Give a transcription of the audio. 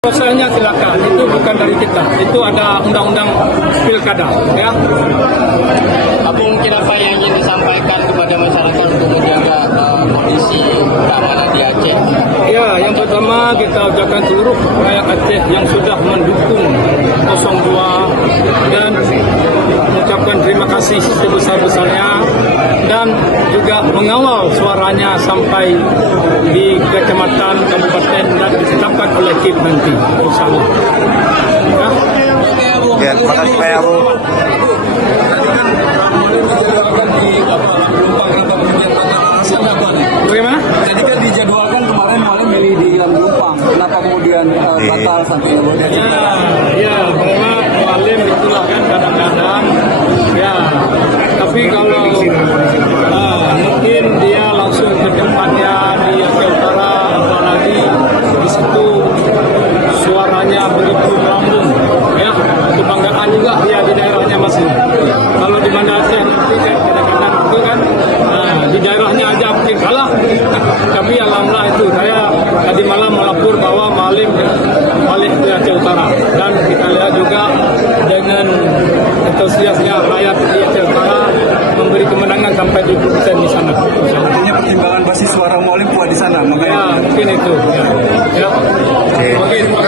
Prosesnya silakan, itu bukan dari kita, itu ada undang-undang pilkada, ya. Apa mungkin apa yang ingin disampaikan kepada masyarakat untuk menjaga kondisi keamanan di Aceh? Ya, yang pertama kita ucapkan seluruh rakyat Aceh yang sudah mendukung 02 dan mengucapkan terima kasih sebesar-besarnya dan juga mengawal suaranya sampai di kecamatan, kabupaten dan ditetapkan oleh tim nanti, insyaallah. Ya, terima kasih banyak, Bu. Bagaimana? Jadi kan dijadwalkan kemarin malam Meli di Lampung, kenapa kemudian batal sampai Ya, memang malam itulah kan kadang-kadang. Ya, tapi kalau mungkin dia langsung ke tempatnya di Aceh Utara, apalagi di situ suaranya begitu melambung, ya, kebanggaan juga dia di daerahnya masih. Kalau di Banda Aceh nanti kadang-kadang itu kan di daerahnya aja mungkin kalah, tapi alhamdulillah itu saya tadi malam melapor bahwa Malim balik ke Aceh Utara dan kita lihat juga dengan antusiasnya rakyat di Aceh Utara memberi kemenangan sampai 70% di sana. Artinya pertimbangan basis suara Mualim kuat di sana, makanya Ya, mungkin itu. Ya. Oke. Oke.